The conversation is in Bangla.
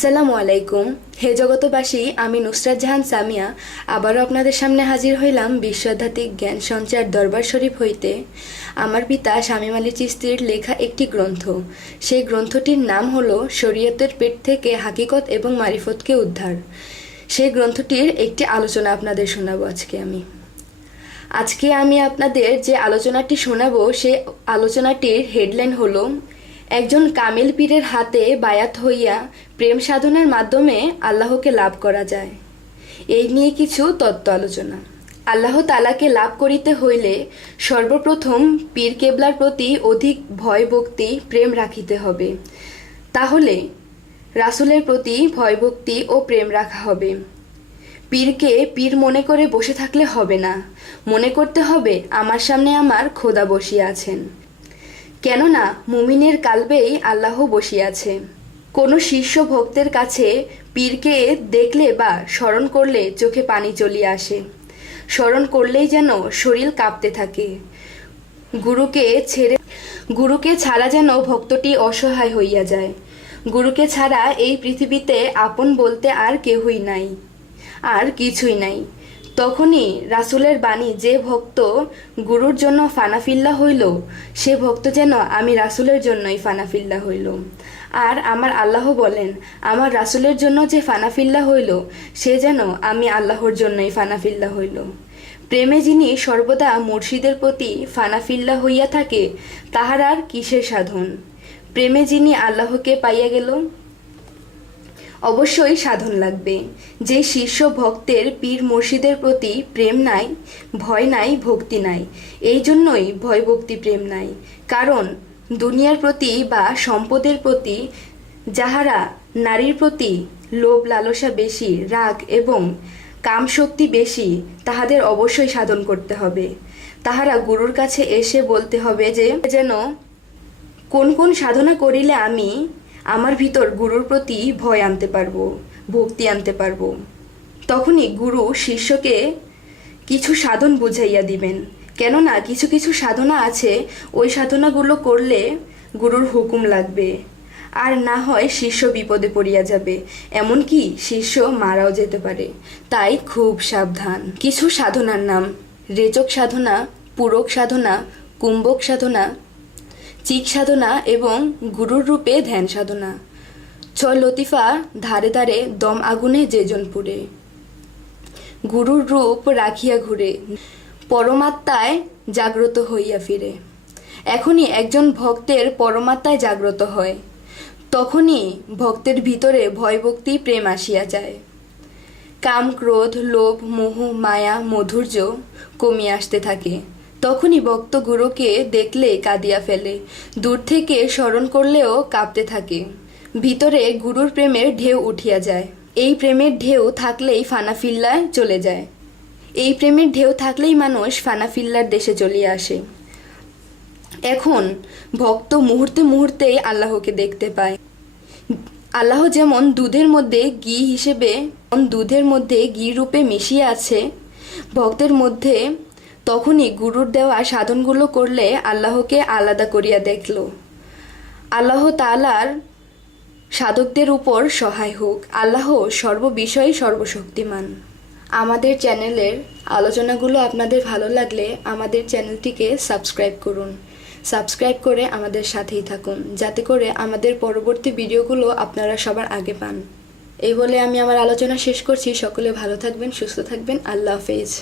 আসসালামু আলাইকুম। হে জগতবাসী, আমি নুসরাত জাহান সামিয়া আবারও আপনাদের সামনে হাজির হইলাম বিশ্বআধ্যাত্মিক জ্ঞান সঞ্চার দরবার শরীফ হইতে আমার পিতা শামীম আলী চিশতির লেখা একটি গ্রন্থ। সেই গ্রন্থটির নাম হলো শরীয়তের পেট থেকে হাকিকত এবং মারিফতকে উদ্ধার। সেই গ্রন্থটির একটি আলোচনা আপনাদের শোনাবো আজকে আমি আপনাদের যে আলোচনাটি শোনাবো সেই আলোচনাটির হেডলাইন হলো একজন কামিল পীরের হাতে বায়াত হইয়া প্রেম সাধনার মাধ্যমে আল্লাহকে লাভ করা যায়। এই নিয়ে কিছু তত্ত্ব আলোচনা। আল্লাহ তাআলাকে লাভ করিতে হইলে সর্বপ্রথম পীর কেবলার প্রতি অধিক ভয় ভক্তি প্রেম রাখিতে হবে। তাহলে রাসূলের প্রতি ভয় ভক্তি ও প্রেম রাখা হবে। পীরকে পীর মনে করে বসে থাকলে হবে না, মনে করতে হবে আমার সামনে আমার খোদা বসিয়া আছেন। কেননা মুমিনের কালবেই আল্লাহ বসিয়াছে। কোনো শিষ্য ভক্তের কাছে পীরকে দেখলে বা স্মরণ করলে চোখে পানি চলিয়ে আসে। স্মরণ করলেই যেন শরীর কাঁপতে থাকে। গুরুকে ছাড়া যেন ভক্তটি অসহায় হইয়া যায়। গুরুকে ছাড়া এই পৃথিবীতে আপন বলতে আর কেহই নাই, আর কিছুই নাই। তখনই রাসূলের বাণী, যে ভক্ত গুরুর জন্য ফানাফিল্লা হইল সে ভক্ত যেন আমি রাসূলের জন্যই ফানাফিল্লা হইল। আর আমার আল্লাহ বলেন, আমার রাসূলের জন্য যে ফানাফিল্লা হইল সে যেন আমি আল্লাহর জন্যই ফানাফিল্লা হইল। প্রেমে যিনি সর্বদা মুর্শিদের প্রতি ফানাফিল্লা হইয়া থাকে তাহার আর কিসের সাধন। প্রেমে যিনি আল্লাহকে পাইয়া গেল, অবশ্যই সাধন লাগবে। যে শিষ্য ভক্তের পীর মুর্শিদের প্রতি প্রেম নাই, ভয় নাই, ভক্তি নাই, এই জন্যই ভয় ভক্তি প্রেম নাই। কারণ দুনিয়ার প্রতি বা সম্পদের প্রতি, যাহারা নারীর প্রতি লোভ লালসা বেশি, রাগ এবং কাম শক্তি বেশি, তাহাদের অবশ্যই সাধন করতে হবে। তাহারা গুরুর কাছে এসে বলতে হবে যে যেন কোন কোন সাধনা করিলে আমি আমার ভিতর গুরুর প্রতি ভয় আনতে পারবো, ভক্তি আনতে পারবো। তখনই গুরু শিষ্যকে কিছু সাধন বুঝাইয়া দিবেন। কেননা কিছু কিছু সাধনা আছে, ওই সাধনাগুলো করলে গুরুর হুকুম লাগবে, আর না হয় শিষ্য বিপদে পড়িয়া যাবে, এমনকি শিষ্য মারাও যেতে পারে। তাই খুব সাবধান। কিছু সাধনার নাম: রেচক সাধনা, পূরক সাধনা, কুম্ভক সাধনা, চিক সাধনা এবং গুরুর রূপে ধ্যান সাধনা। ছয় লতিফা ধারে ধারে দম আগুনে যেজন পুরে, গুরুর রূপ রাখিয়া ঘুরে, পরমাত্মায় জাগ্রত হইয়া ফিরে। এখনই একজন ভক্তের পরমাত্মায় জাগ্রত হয়, তখনই ভক্তের ভিতরে ভয়ভক্তি প্রেম আসিয়া যায়। কাম ক্রোধ লোভ মোহ মায়া মধুর্য কমিয়ে আসতে থাকে। তখনই ভক্ত গুরুকে দেখলে কাঁদিয়া ফেলে, দূর থেকে স্মরণ করলেও কাঁপতে থাকে। ভিতরে গুরুর প্রেমের ঢেউ উঠিয়া যায়। এই প্রেমের ঢেউ থাকলেই ফানাফিল্লায় চলে যায়। এই প্রেমের ঢেউ থাকলেই মানুষ ফানাফিল্লার দেশে চলিয়ে আসে। এখন ভক্ত মুহূর্তে মুহূর্তেই আল্লাহকে দেখতে পায়। আল্লাহ যেমন দুধের মধ্যে ঘি হিসেবে, দুধের মধ্যে ঘি রূপে মিশিয়ে আছে ভক্তের মধ্যে, তখনই গুরুর দেওয়া সাধনগুলো করলে আল্লাহকে আলাদা করিয়া দেখল। আল্লাহ তাআলার সাধকদের উপর সহায় হোক। আল্লাহ সর্ববিষয়ে সর্বশক্তিমান। আমাদের চ্যানেলের আলোচনাগুলো আপনাদের ভালো লাগলে আমাদের চ্যানেলটিকে সাবস্ক্রাইব করুন। সাবস্ক্রাইব করে আমাদের সাথেই থাকুন, যাতে করে আমাদের পরবর্তী ভিডিওগুলো আপনারা সবার আগে পান। এই বলে আমি আমার আলোচনা শেষ করছি। সকলে ভালো থাকবেন, সুস্থ থাকবেন। আল্লাহ হাফেজ।